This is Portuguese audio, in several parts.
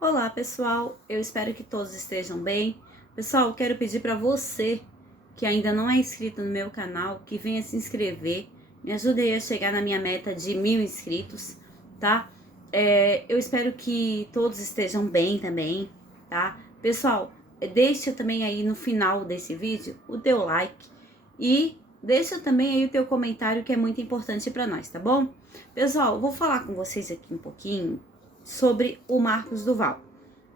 Olá, pessoal. Eu espero que todos estejam bem. Pessoal, eu quero pedir para você que ainda não é inscrito no meu canal, que venha se inscrever. Me ajude aí a chegar na minha meta de 1000 inscritos, tá? Eu espero que todos estejam bem também, tá? Pessoal, deixa também aí no final desse vídeo o teu like e deixa também aí o teu comentário, que é muito importante para nós, tá bom? Pessoal, eu vou falar com vocês aqui um pouquinho sobre o Marcos Duval,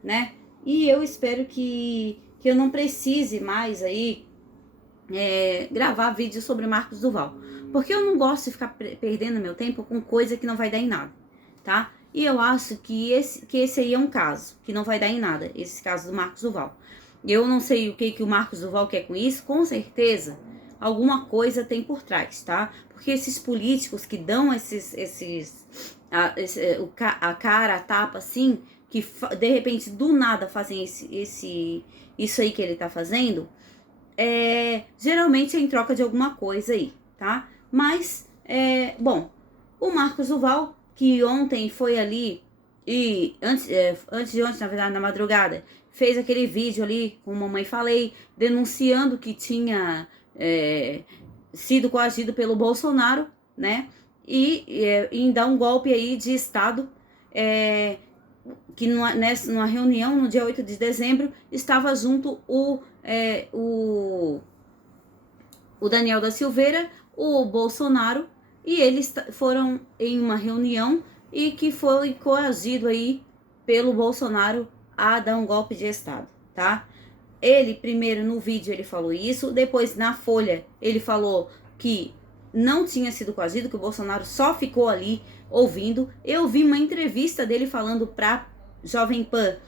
né? E eu espero que eu não precise mais aí gravar vídeo sobre Marcos Duval, porque eu não gosto de ficar perdendo meu tempo com coisa que não vai dar em nada, tá? E eu acho que esse aí é um caso que não vai dar em nada, esse caso do Marcos Duval. Eu não sei o que o Marcos Duval quer com isso, com certeza alguma coisa tem por trás, tá? Porque esses políticos que dão a cara, a tapa assim, que de repente do nada fazem isso aí que ele tá fazendo, geralmente é em troca de alguma coisa aí, tá? Mas, bom, o Marcos Duval, que ontem foi ali, e antes de ontem, na verdade, na madrugada, fez aquele vídeo ali, como mamãe falei, denunciando que tinha sido coagido pelo Bolsonaro, né? E em dar um golpe aí de Estado, que numa reunião no dia 8 de dezembro estava junto o Daniel da Silveira, o Bolsonaro, e eles foram em uma reunião e que foi coagido aí pelo Bolsonaro a dar um golpe de Estado, tá? Ele, primeiro no vídeo ele falou isso, depois na Folha ele falou que não tinha sido coagido, que o Bolsonaro só ficou ali ouvindo. Eu vi uma entrevista dele falando pra Jovem Pan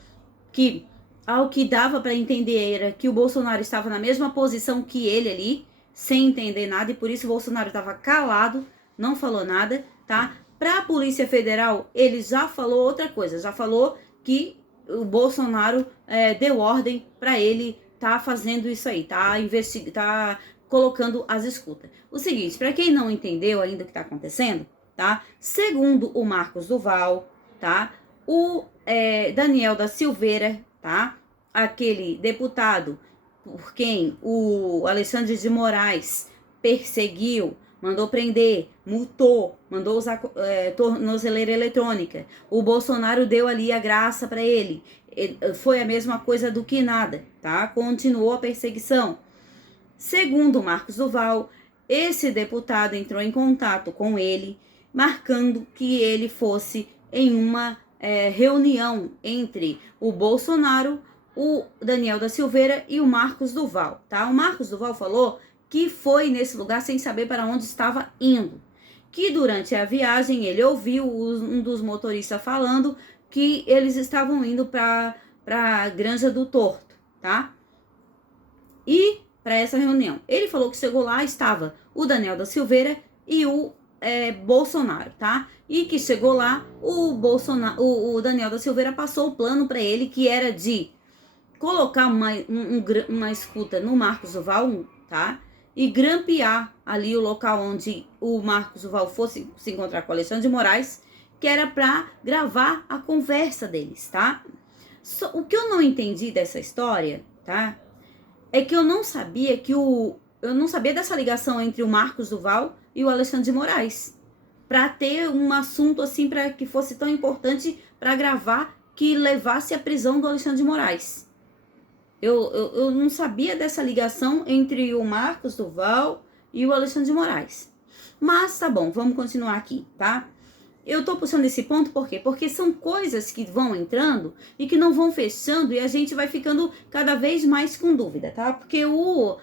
que ao que dava para entender era que o Bolsonaro estava na mesma posição que ele ali, sem entender nada, e por isso o Bolsonaro estava calado, não falou nada, tá? Para a Polícia Federal, ele já falou outra coisa, já falou que o Bolsonaro deu ordem para ele tá fazendo isso aí, tá colocando as escutas. O seguinte, para quem não entendeu ainda o que está acontecendo, tá? Segundo o Marcos Duval, tá? O Daniel da Silveira, tá? Aquele deputado por quem o Alexandre de Moraes perseguiu, mandou prender, multou, mandou usar tornozeleira eletrônica. O Bolsonaro deu ali a graça para ele. Foi a mesma coisa do que nada, tá? Continuou a perseguição. Segundo Marcos Duval, esse deputado entrou em contato com ele, marcando que ele fosse em uma reunião entre o Bolsonaro, o Daniel da Silveira e o Marcos Duval, tá? O Marcos Duval falou que foi nesse lugar sem saber para onde estava indo, que durante a viagem ele ouviu um dos motoristas falando que eles estavam indo para a Granja do Torto, tá? E para essa reunião, ele falou que chegou lá, estava o Daniel da Silveira e o Bolsonaro, tá? E que chegou lá, o Daniel da Silveira passou o plano para ele, que era de colocar uma escuta no Marcos Duval, tá? E grampear ali o local onde o Marcos Duval fosse se encontrar com o Alexandre de Moraes, que era para gravar a conversa deles, tá? O que eu não entendi dessa história, tá? É que eu não sabia dessa ligação entre o Marcos Duval e o Alexandre de Moraes, para ter um assunto assim para que fosse tão importante para gravar, que levasse à prisão do Alexandre de Moraes. Eu não sabia dessa ligação entre o Marcos Duval e o Alexandre de Moraes. Mas tá bom, vamos continuar aqui, tá? Eu tô puxando esse ponto por quê? Porque são coisas que vão entrando e que não vão fechando e a gente vai ficando cada vez mais com dúvida, tá? Porque o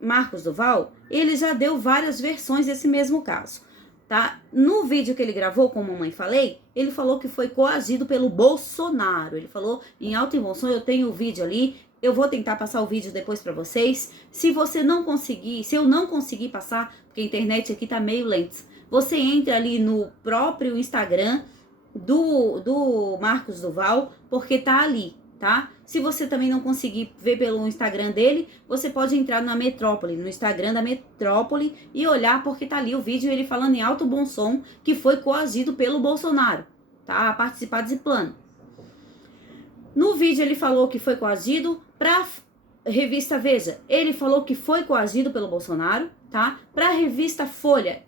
Marcos Duval, ele já deu várias versões desse mesmo caso, tá? No vídeo que ele gravou, como a mamãe falei, ele falou que foi coagido pelo Bolsonaro. Ele falou em alto e bom som, eu tenho o vídeo ali, eu vou tentar passar o vídeo depois para vocês. Se você não conseguir, se eu não conseguir passar, porque a internet aqui tá meio lenta, você entra ali no próprio Instagram do Marcos Duval, porque tá ali, tá? Se você também não conseguir ver pelo Instagram dele, você pode entrar na Metrópole, no Instagram da Metrópole e olhar, porque tá ali o vídeo ele falando em alto bom som que foi coagido pelo Bolsonaro, tá? A participar desse plano. No vídeo ele falou que foi coagido. Para revista Veja, ele falou que foi coagido pelo Bolsonaro, tá? Para a revista Folha,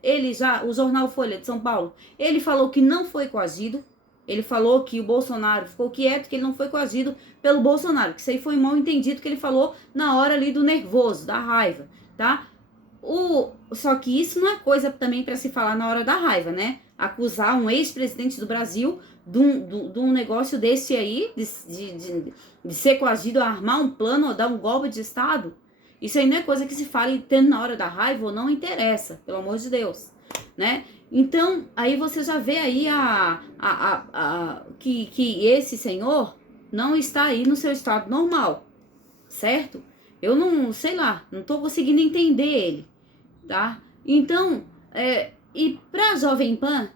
o jornal Folha de São Paulo, ele falou que não foi coagido. Ele falou que o Bolsonaro ficou quieto, que ele não foi coagido pelo Bolsonaro, que isso aí foi mal entendido, que ele falou na hora ali do nervoso, da raiva, tá? Só que isso não é coisa também para se falar na hora da raiva, né? Acusar um ex-presidente do Brasil de um negócio desse aí, de ser coagido a armar um plano ou dar um golpe de Estado. Isso aí não é coisa que se fale tendo na hora da raiva ou não interessa, pelo amor de Deus, né? Então, aí você já vê aí que esse senhor não está aí no seu estado normal, certo? Eu não, sei lá, não tô conseguindo entender ele, tá? Então, e pra Jovem Pan,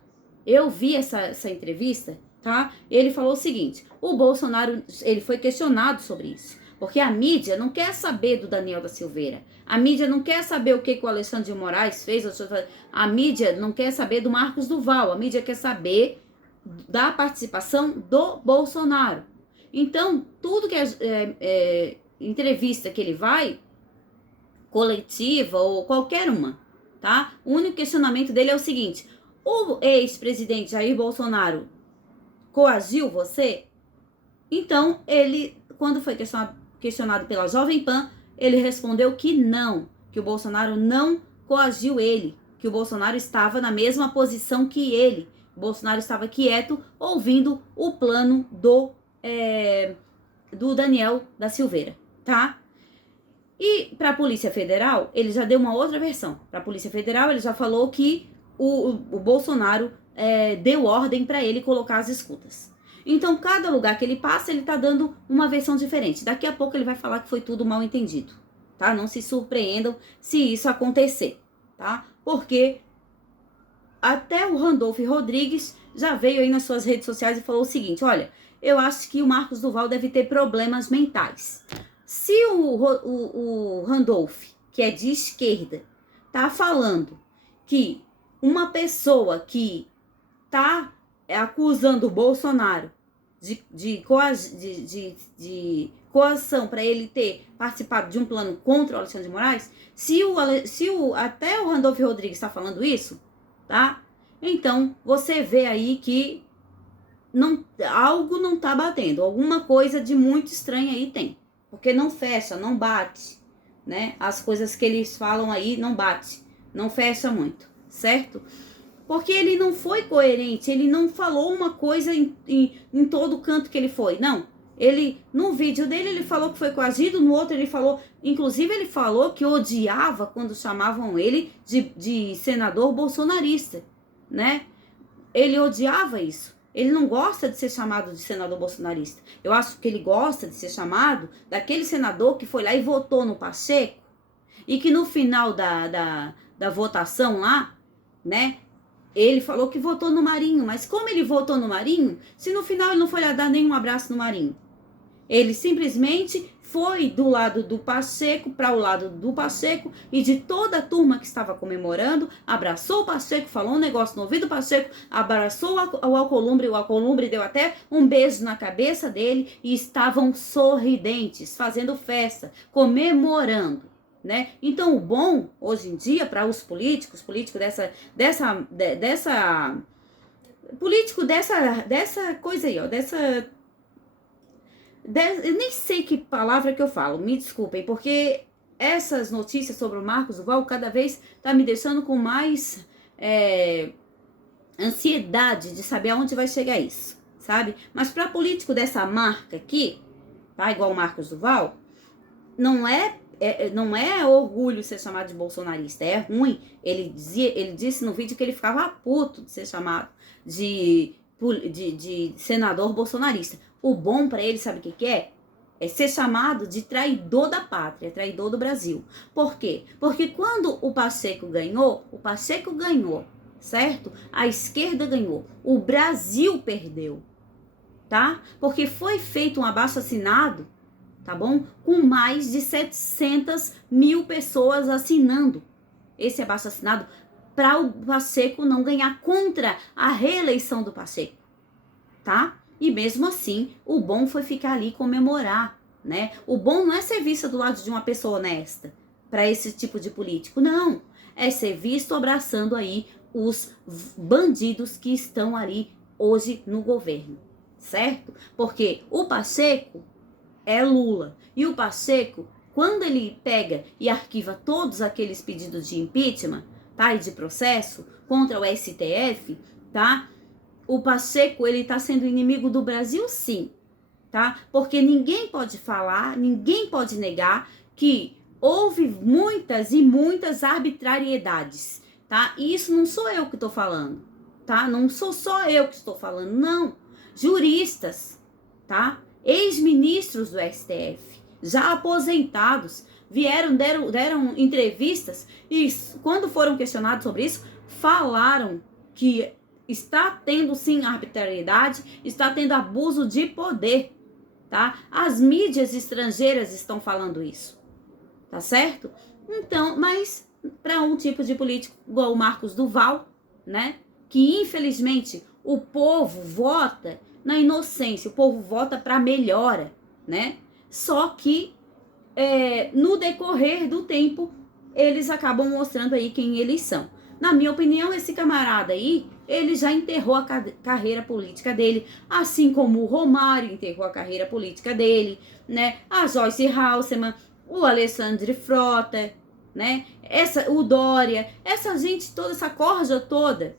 eu vi essa entrevista, tá? Ele falou o seguinte, o Bolsonaro, ele foi questionado sobre isso, porque a mídia não quer saber do Daniel da Silveira, a mídia não quer saber o que o Alexandre de Moraes fez, a mídia não quer saber do Marcos Duval, a mídia quer saber da participação do Bolsonaro. Então, tudo que entrevista que ele vai, coletiva ou qualquer uma, tá? O único questionamento dele é o seguinte, o ex-presidente Jair Bolsonaro coagiu você? Então, ele, quando foi questionado pela Jovem Pan, ele respondeu que não, que o Bolsonaro não coagiu ele, que o Bolsonaro estava na mesma posição que ele. O Bolsonaro estava quieto, ouvindo o plano do Daniel da Silveira, tá? E para a Polícia Federal, ele já deu uma outra versão. Para a Polícia Federal, ele já falou que o Bolsonaro deu ordem para ele colocar as escutas. Então, cada lugar que ele passa, ele tá dando uma versão diferente. Daqui a pouco ele vai falar que foi tudo mal entendido, tá? Não se surpreendam se isso acontecer, tá? Porque até o Randolph Rodrigues já veio aí nas suas redes sociais e falou o seguinte, olha, eu acho que o Marcos Duval deve ter problemas mentais. Se o Randolph, que é de esquerda, tá falando que uma pessoa que tá acusando o Bolsonaro de coação para ele ter participado de um plano contra o Alexandre de Moraes, até o Randolph Rodrigues está falando isso, tá? Então, você vê aí que algo não tá batendo, alguma coisa de muito estranha aí tem, porque não fecha, não bate, né? As coisas que eles falam aí não bate, não fecha muito, certo? Porque ele não foi coerente, ele não falou uma coisa em todo canto que ele foi, não. No vídeo dele, ele falou que foi coagido, no outro ele falou, inclusive ele falou que odiava quando chamavam ele de senador bolsonarista, né? Ele odiava isso. Ele não gosta de ser chamado de senador bolsonarista. Eu acho que ele gosta de ser chamado daquele senador que foi lá e votou no Pacheco e que no final da votação lá, né? Ele falou que votou no Marinho, mas como ele votou no Marinho, se no final ele não foi lá dar nenhum abraço no Marinho? Ele simplesmente foi do lado do Pacheco, para o lado do Pacheco, e de toda a turma que estava comemorando, abraçou o Pacheco, falou um negócio no ouvido do Pacheco, abraçou o Alcolumbre deu até um beijo na cabeça dele, e estavam sorridentes, fazendo festa, comemorando. Né? Então o bom hoje em dia para os políticos dessa coisa aí, ó, eu nem sei que palavra que eu falo, me desculpem, porque essas notícias sobre o Marcos Duval cada vez tá me deixando com mais ansiedade de saber aonde vai chegar isso, sabe? Mas para político dessa marca aqui, tá, igual o Marcos Duval, não é orgulho ser chamado de bolsonarista, é ruim. Ele disse no vídeo que ele ficava puto de ser chamado de senador bolsonarista. O bom para ele, sabe o que é? É ser chamado de traidor da pátria, traidor do Brasil. Por quê? Porque quando o Pacheco ganhou, certo? A esquerda ganhou, o Brasil perdeu, tá? Porque foi feito um abaixo-assinado, tá bom? Com mais de 700 mil pessoas assinando esse abaixo-assinado para o Pacheco não ganhar, contra a reeleição do Pacheco, tá? E mesmo assim, o bom foi ficar ali e comemorar, né? O bom não é ser visto do lado de uma pessoa honesta para esse tipo de político, não. É ser visto abraçando aí os bandidos que estão ali hoje no governo, certo? Porque o Pacheco é Lula. E o Pacheco, quando ele pega e arquiva todos aqueles pedidos de impeachment, tá? E de processo contra o STF, tá? O Pacheco, ele tá sendo inimigo do Brasil, sim, tá? Porque ninguém pode falar, ninguém pode negar que houve muitas e muitas arbitrariedades, tá? E isso não sou eu que estou falando, tá? Não sou só eu que estou falando, não. Juristas, tá? Ex-ministros do STF, já aposentados, deram entrevistas e quando foram questionados sobre isso, falaram que está tendo sim arbitrariedade, está tendo abuso de poder, tá? As mídias estrangeiras estão falando isso, tá certo? Então, mas para um tipo de político igual o Marcos Duval, né? Que infelizmente o povo vota na inocência, o povo vota para melhora, né? Só que no decorrer do tempo eles acabam mostrando aí quem eles são. Na minha opinião, esse camarada aí, ele já enterrou a carreira política dele, assim como o Romário enterrou a carreira política dele, né? A Joyce Hasselmann, o Alexandre Frota, né? O Dória, essa gente toda, essa corja toda,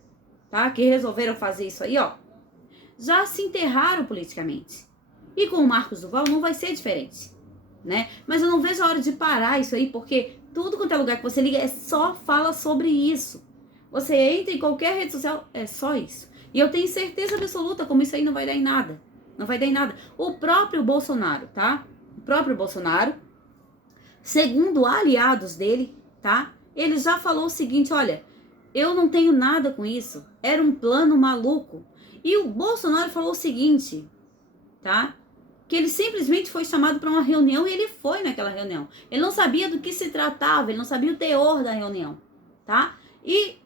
tá? Que resolveram fazer isso aí, ó, já se enterraram politicamente. E com o Marcos Duval não vai ser diferente, né? Mas eu não vejo a hora de parar isso aí, porque tudo quanto é lugar que você liga só fala sobre isso. Você entra em qualquer rede social, é só isso. E eu tenho certeza absoluta como isso aí não vai dar em nada. Não vai dar em nada. O próprio Bolsonaro, tá? O próprio Bolsonaro, segundo aliados dele, tá? Ele já falou o seguinte, olha, eu não tenho nada com isso. Era um plano maluco. E o Bolsonaro falou o seguinte, tá? Que ele simplesmente foi chamado para uma reunião e ele foi naquela reunião. Ele não sabia do que se tratava, ele não sabia o teor da reunião, tá? E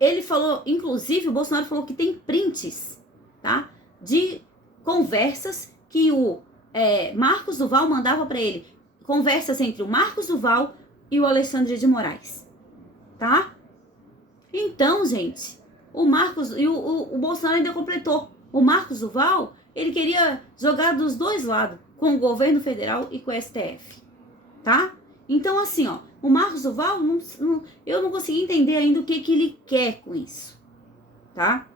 ele falou, inclusive, o Bolsonaro falou que tem prints, tá? De conversas que o Marcos Duval mandava para ele. Conversas entre o Marcos Duval e o Alexandre de Moraes, tá? Então, gente, o Marcos e o Bolsonaro ainda completou. O Marcos Duval, ele queria jogar dos dois lados, com o governo federal e com o STF, tá? Então, assim, ó, o Marcos Duval, eu não consegui entender ainda o que ele quer com isso, tá?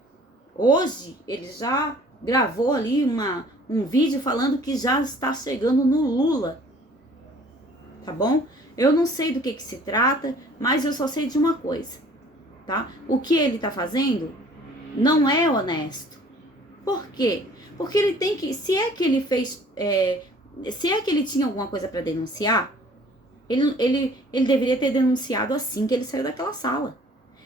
Hoje, ele já gravou ali um vídeo falando que já está chegando no Lula, tá bom? Eu não sei do que se trata, mas eu só sei de uma coisa, tá? O que ele tá fazendo não é honesto. Por quê? Porque ele tem que, se é que ele fez, se é que ele tinha alguma coisa para denunciar, ele deveria ter denunciado assim que ele saiu daquela sala.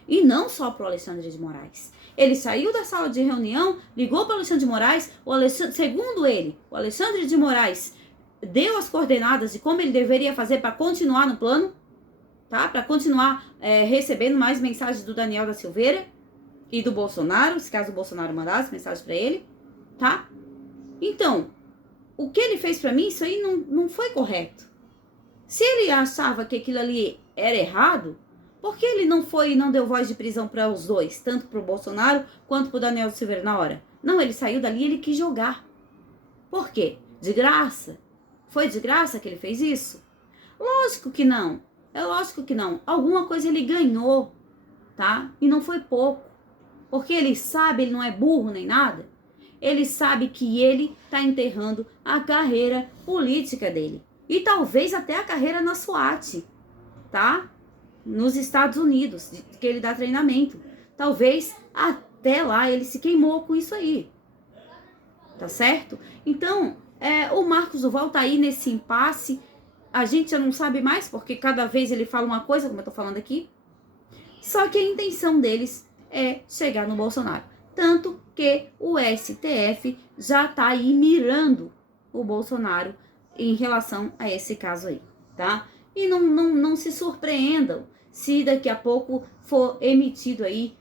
E não só pro Alexandre de Moraes. Ele saiu da sala de reunião, ligou para o Alexandre de Moraes, segundo ele, o Alexandre de Moraes deu as coordenadas de como ele deveria fazer para continuar no plano, tá? Para continuar recebendo mais mensagens do Daniel da Silveira e do Bolsonaro, se caso o Bolsonaro mandasse mensagem para ele, tá? Então, o que ele fez para mim, isso aí não foi correto. Se ele achava que aquilo ali era errado, por que ele não deu voz de prisão para os dois, tanto para o Bolsonaro quanto para o Daniel da Silveira na hora? Não, ele saiu dali e ele quis jogar. Por quê? De graça? Foi de graça que ele fez isso? Lógico que não. É lógico que não. Alguma coisa ele ganhou, tá? E não foi pouco. Porque ele sabe, ele não é burro nem nada. Ele sabe que ele tá enterrando a carreira política dele. E talvez até a carreira na SWAT, tá? Nos Estados Unidos, que ele dá treinamento. Talvez até lá ele se queimou com isso aí. Tá certo? Então, o Marcos Duval tá aí nesse impasse. A gente já não sabe mais, porque cada vez ele fala uma coisa, como eu tô falando aqui. Só que a intenção deles é chegar no Bolsonaro. Tanto que o STF já tá aí mirando o Bolsonaro em relação a esse caso aí, tá? E não se surpreendam se daqui a pouco for emitido aí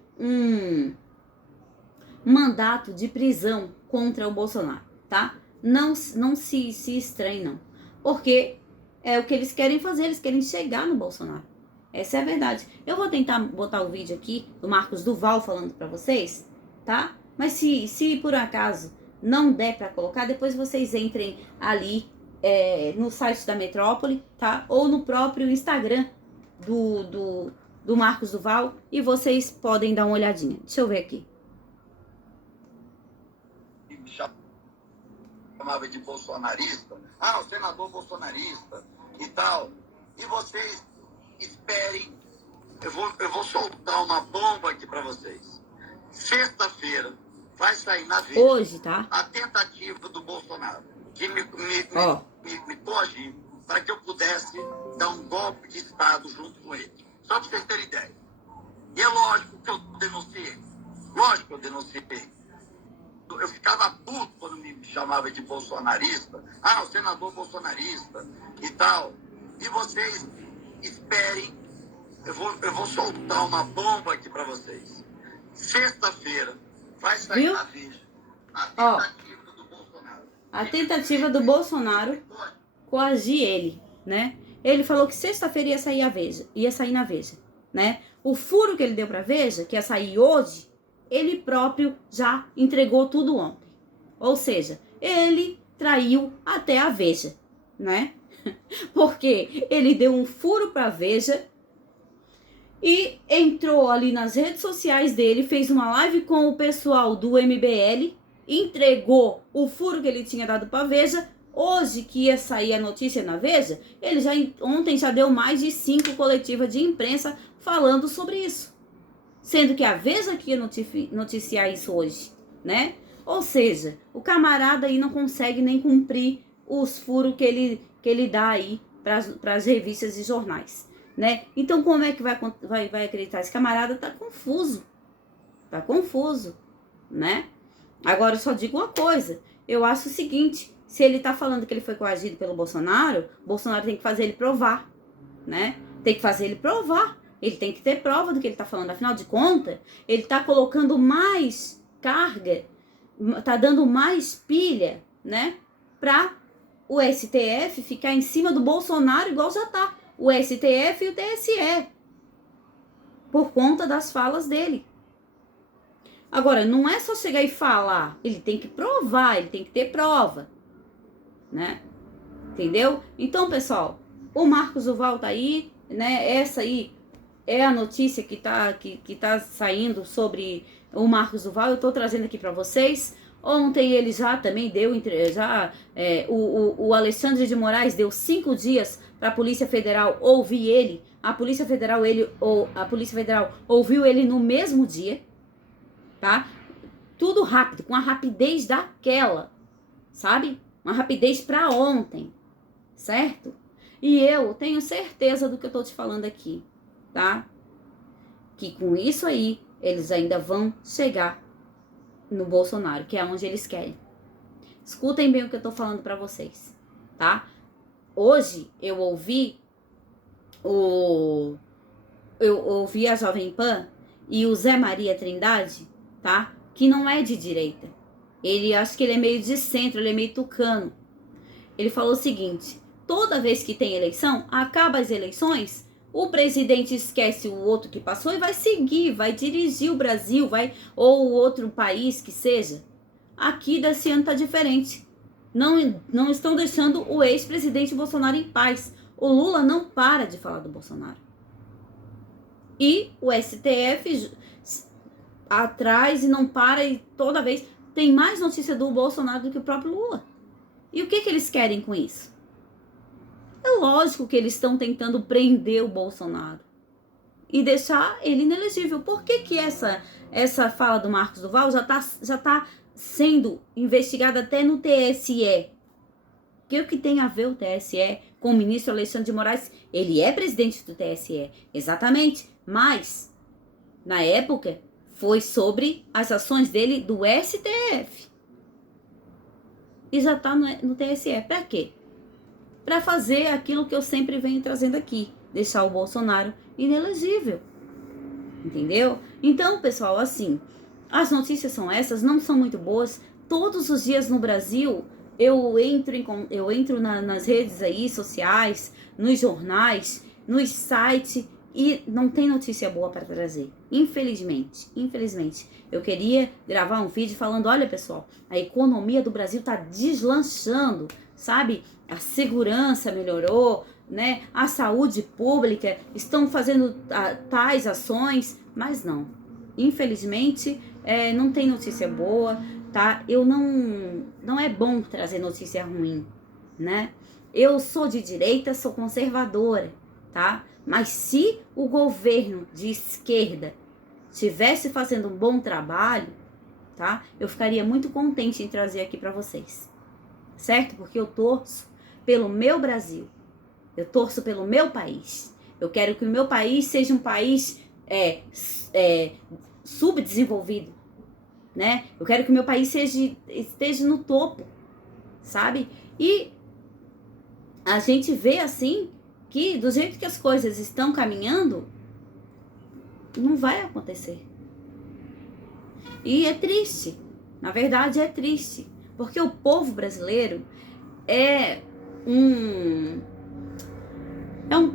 mandato de prisão contra o Bolsonaro, tá? Não se estranhe, não. Porque é o que eles querem fazer, eles querem chegar no Bolsonaro. Essa é a verdade. Eu vou tentar botar o vídeo aqui do Marcos Duval falando pra vocês, tá? Mas se por acaso não der pra colocar, depois vocês entrem ali no site da Metrópole, tá? Ou no próprio Instagram do Marcos Duval e vocês podem dar uma olhadinha. Deixa eu ver aqui. Chamava de bolsonarista, o senador bolsonarista e tal. E vocês esperem, eu vou soltar uma bomba aqui para vocês. Sexta-feira vai sair na Veja hoje, tá? A tentativa do Bolsonaro de me coagir para que eu pudesse dar um golpe de Estado junto com ele. Só para vocês terem ideia. E é lógico que eu denunciei. Lógico que eu denunciei. Eu ficava puto quando me chamava de bolsonarista. O senador bolsonarista e tal. E vocês esperem, eu vou soltar uma bomba aqui para vocês. Sexta-feira vai sair na Veja a tentativa do Bolsonaro. A tentativa do Bolsonaro coagir ele, né? Ele falou que sexta-feira ia sair na Veja, né? O furo que ele deu pra Veja, que ia sair hoje, ele próprio já entregou tudo ontem. Ou seja, ele traiu até a Veja, né? Porque ele deu um furo pra Veja e entrou ali nas redes sociais dele, fez uma live com o pessoal do MBL, entregou o furo que ele tinha dado pra Veja. Hoje que ia sair a notícia na Veja, ele ontem já deu mais de 5 coletivas de imprensa falando sobre isso. Sendo que a Veja que ia noticiar isso hoje, né? Ou seja, o camarada aí não consegue nem cumprir os furos que ele dá aí para as revistas e jornais, né? Então como é que vai acreditar? Esse camarada tá confuso, né? Agora eu só digo uma coisa, eu acho o seguinte: se ele tá falando que ele foi coagido pelo Bolsonaro, Bolsonaro tem que fazer ele provar, né? Tem que fazer ele provar. Ele tem que ter prova do que ele tá falando. Afinal de contas, ele tá colocando mais carga, tá dando mais pilha, né? Pra o STF ficar em cima do Bolsonaro igual já tá. O STF e o TSE. Por conta das falas dele. Agora, não é só chegar e falar. Ele tem que provar, ele tem que ter prova, né? Entendeu? Então, pessoal, o Marcos Duval tá aí, né? Essa aí é a notícia que tá saindo sobre o Marcos Duval. Eu tô trazendo aqui para vocês. Ontem ele já também deu, o Alexandre de Moraes deu 5 dias para a Polícia Federal ouvir ele. A Polícia Federal ouviu ele no mesmo dia, tá? Tudo rápido, com a rapidez daquela, sabe? Uma rapidez para ontem, certo? E eu tenho certeza do que eu tô te falando aqui, tá? Que com isso aí, eles ainda vão chegar no Bolsonaro, que é onde eles querem. Escutem bem o que eu tô falando pra vocês, tá? Hoje eu ouvi a Jovem Pan e o Zé Maria Trindade, tá? Que não é de direita. Acho que ele é meio de centro, ele é meio tucano. Ele falou o seguinte: toda vez que tem eleição, acaba as eleições, o presidente esquece o outro que passou e vai seguir, vai dirigir o Brasil, ou outro país que seja. Aqui desse ano tá diferente. Não estão deixando o ex-presidente Bolsonaro em paz. O Lula não para de falar do Bolsonaro. E o STF atrás e não para, e toda vez tem mais notícia do Bolsonaro do que o próprio Lula. E o que eles querem com isso? É lógico que eles estão tentando prender o Bolsonaro e deixar ele inelegível. Por que essa fala do Marcos Duval já tá sendo investigada até no TSE? O que tem a ver o TSE com o ministro Alexandre de Moraes? Ele é presidente do TSE, exatamente, mas na época foi sobre as ações dele do STF. E já tá no TSE. Pra quê? Para fazer aquilo que eu sempre venho trazendo aqui, deixar o Bolsonaro inelegível, entendeu? Então, pessoal, assim, as notícias são essas, não são muito boas. Todos os dias no Brasil, eu entro nas redes aí sociais, nos jornais, nos sites, e não tem notícia boa para trazer. Infelizmente. Eu queria gravar um vídeo falando, olha pessoal, a economia do Brasil tá deslanchando, sabe? A segurança melhorou, né? A saúde pública estão fazendo tais ações, mas não. Infelizmente, não tem notícia boa, tá? Não é bom trazer notícia ruim, né? Eu sou de direita, sou conservadora, tá? Mas se o governo de esquerda estivesse fazendo um bom trabalho, tá? Eu ficaria muito contente em trazer aqui para vocês, certo? Porque eu torço pelo meu Brasil, eu torço pelo meu país. Eu quero que o meu país seja um país subdesenvolvido, né? Eu quero que o meu país esteja no topo, sabe? E a gente vê assim que do jeito que as coisas estão caminhando, não vai acontecer. E é triste, na verdade é triste, porque o povo brasileiro é um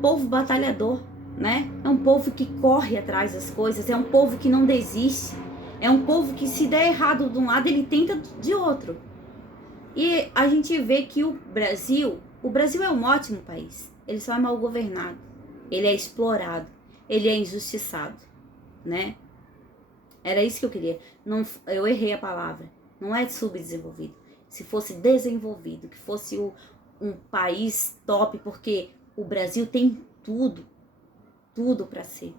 povo batalhador, né? É um povo que corre atrás das coisas, é um povo que não desiste, é um povo que se der errado de um lado, ele tenta de outro. E a gente vê que o Brasil é um ótimo país. Ele só é mal governado, ele é explorado, ele é injustiçado, né? Era isso que eu queria. Eu errei a palavra. Não é subdesenvolvido. Se fosse desenvolvido, que fosse um país top, porque o Brasil tem tudo para ser,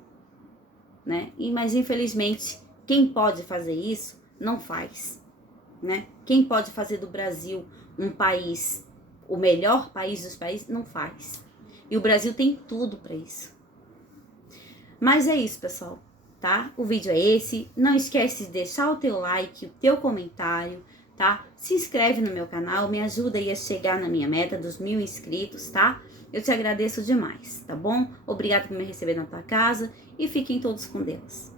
né? Mas infelizmente, quem pode fazer isso, não faz, né? Quem pode fazer do Brasil um país, o melhor país dos países, não faz. E o Brasil tem tudo para isso. Mas é isso, pessoal, tá? O vídeo é esse. Não esquece de deixar o teu like, o teu comentário, tá? Se inscreve no meu canal, me ajuda aí a chegar na minha meta dos 1000 inscritos, tá? Eu te agradeço demais, tá bom? Obrigada por me receber na tua casa e fiquem todos com Deus.